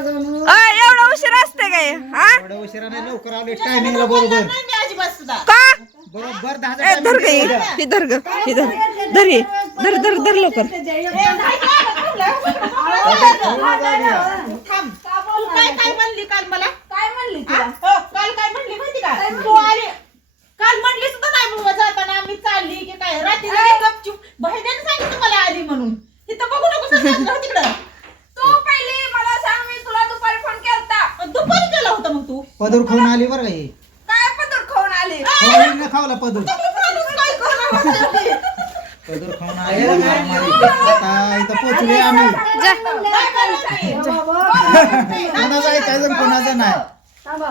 अय, एवढा उशीर असते काय हा एवढ्या उशिरा नाही लवकर आलो टायमिंगला बरोबर नाही मी अजिबात सुद्धा का बरोबर दहा ए धर ग ही. ही धर ग ही धर धर ही. धर धर धर लवकर काय काय म्हणली काल मला काय म्हणली हा? तुला हो, काल काय म्हणली माहिती का तू आली काल म्हणली सुद्धा नाही मग जाताना आम्ही चालली की काय रात्री जरी गपचूप बहिणीने सांगितलं मला आली म्हणून इथं बघू नको सांगितलं तिकडं तू पहिली मला सांग मी तुला दुपारी फोन केलता पण दुपारी केला होता मग तू पदूर खाऊन आली बरं का ही काय पदर खाऊन आली खाऊन खावला पदूर काय करणार होती? पदूर खाऊन आली मारामारी. आता इथं पोचले आम्ही जा कोणाचं ऐकायचं कोणाचं नाही थांबा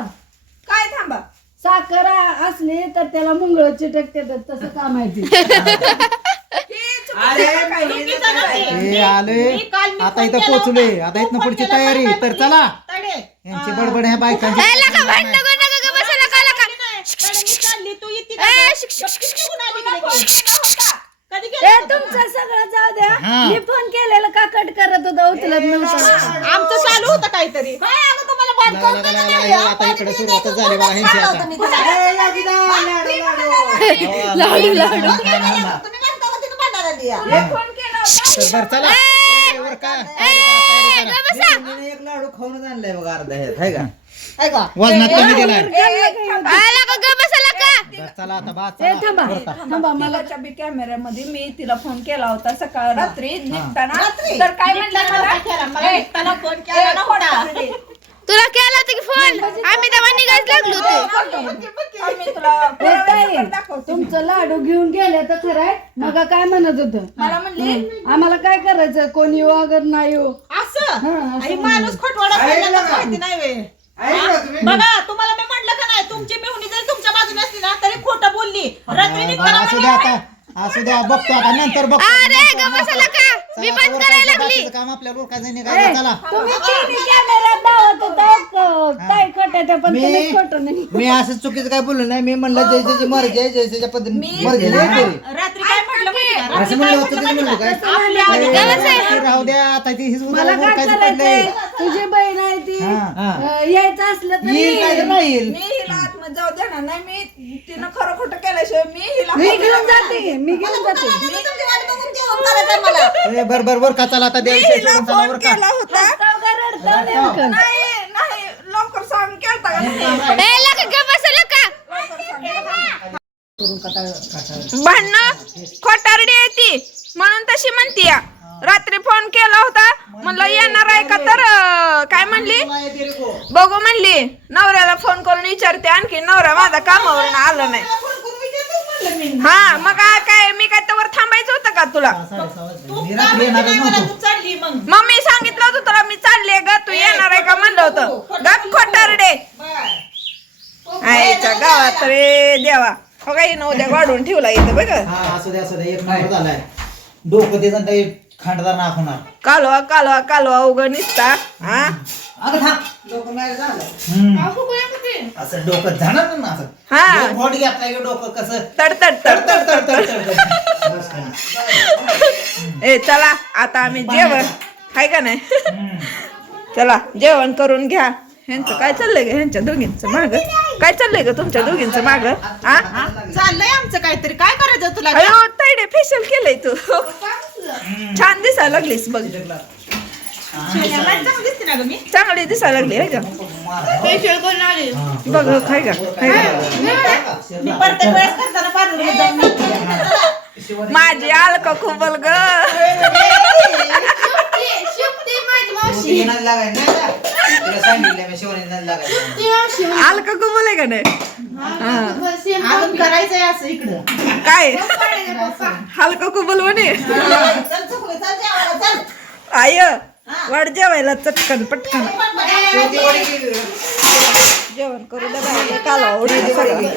काय थांबा साखर असली तर त्याला मुंगळ चिटकते तसं काम आहे ते चुकीचं नाही. हे आले मी काल मी आता फोन इथं केला पोचले होता. आता तू इथं फोन पुढची तयारी तर? चला ताडे. यांची हा. बडबड ह्या बायकांची ए, लका भांड नको नका ग बसा लका लका नाही, ताडे, मी चालली, तू येते ए, का? शिक, शिक, शिक, शिक. कुठून आली का लगेच? कधी ए गेला होता? तुमचं सगळं जाऊ द्या. हा. मी फोन केलेलं का कट करत होता उचलत नव्हतं. आमचं चालू होतं काहीतरी. हे आता इकडे सुरुवातच झाली बघा ह्यांची आता. लाडू लाडू. तुम्ही म्हणता का तिथं भांडायला दिया? फोन केला होता? तर बरं चला. ए, वर का? तयारी करा, तयारी करा. एक लाडू खाऊनच आणलाय बघा अर्धा ह्यात हाय का? आहे का? वजनात कमी दिलाय आला का ग? बसा लका बरं, चला आता बा ए चला. थांबा. थांबा मला मला बी कॅमेऱ्यामध्ये मी तिला फोन केला होता सकाळ रात्री. निघताना रात्री? तर काय म्हणलं निघताना मला? काय केला? मला निघताना फोन केला ना होता. तुला केला होता की फोन आम्ही तेव्हा निघायच लागलो होतो. तुला दाखवतो. तुमचं लाडू घेऊन गेले तर खरं आहे. मग काय म्हणत होत? मला म्हणली आम्हाला काय करायचं? कोणी येऊ अगर नाही येऊ? असं? हा, माणूस खोटवाडा. माहिती नाही वे. तुम्ही? बघा तुम्हाला मी म्हटलं का नाही तुमची मेहुणी जरी तुमच्या बाजूने असली ना तरी बोलली रात्री असू द्या आता. असू द्या बघतो आता नंतर बघतो. अरे ग बसा लका मी चला, बंद वर करायला काय लागली. बाकीचं काम आपल्या लोकांचं निघालं चला. तुम्ही तिन्ही कॅमेऱ्यात दावत होता काय खोट्याच्या पण मी- तुम्ही खोटं नाही. मी असं चुकीचं काय बोललो नाही मी म्हणलं जय जयची मर्जी आहे जय जयच्या पद्धतीने मर्जी नाही केली रात्री काय म्हटलं माहिती का? असं म्हणलं होतं तुम्ही म्हणलं काय? आपल्या आधी ए, राहू द्या आता ती हिच मला उद्या काय ओळखायचं पडलंय. करायचंय तुझी बहीण आहे ती हा. हा. अं, यायचं असलं तर येईल काय तर. ये. नाही येईल. मी हिला देणार नाही. मी तिनं खरं खोटं केल्याशिवाय मी हिला मी घेऊन जाते. मी घेऊन जाते. तुम्ही तुमची वाट बघून जेवण करायचं मला. ए, बर बर बर का चला आता? द्या विषय हिला सोडून चला फोन वर का केला होता? नाही नाही लवकर सांग केलता का? नाही? ए लका ग बसा लका भांडणं खोटारडी आहे ती. म्हणून तशी म्हणती या. रात्री फोन केला होता. म्हणलं येणार आहे का तर अं, काय म्हणली? बघू म्हणली. नवऱ्याला फोन करून विचारते आणखी नवरा माझा कामावरून आला नाही. फोन करून विचारतोच म्हणलं मी. हा मग आ- काय मी काय तर थांबायचं होतं का तुला? मग. मी सांगितलं होतं तुला मी चालले ग तू येणार आहे का म्हणलं होतं. गप खोटारडे. आईच्या गावात रे देवा. हो काही नव्हत्या वाढून ठेवला इथं बघ. हा असू द्या असू द्या एक नंबर झालाय. डोकं ते खांडदार नाक होणार कालवा कालवा कालवा उघड निसता हा असं डोकं जाणार ना असं हा. घोट घेतला डोकं कसं तडतड तड तड तड तड तड तड ए चला आता आम्ही जेवण हाय का नाही चला जेवण करून घ्या ह्यांचं काय चाललंय ग ह्यांच्या दोघींचं माग काय चाललंय ग तुमच्या दोघींचं माग हा चाललंय आमचं काहीतरी काय करायचं तुला अयो ताईडे फेशियल केलंय तू छान दिसायला लागलीस बघ. चांगले दिसायला लागले आहे का? बघ खाय का? माझी आलक खुबल मावशी. नाही का? तुला सांगितलं मी आहे का नाही? अजून करायचंय असं इकडं. काय? हलका कुबल म्हणे? चल चुकलं चल जेवायला चल आय वाढ जेवायला चटकन पटकन. शेवटी वडी केली. जेवण करू द्या बाई काला सगळं.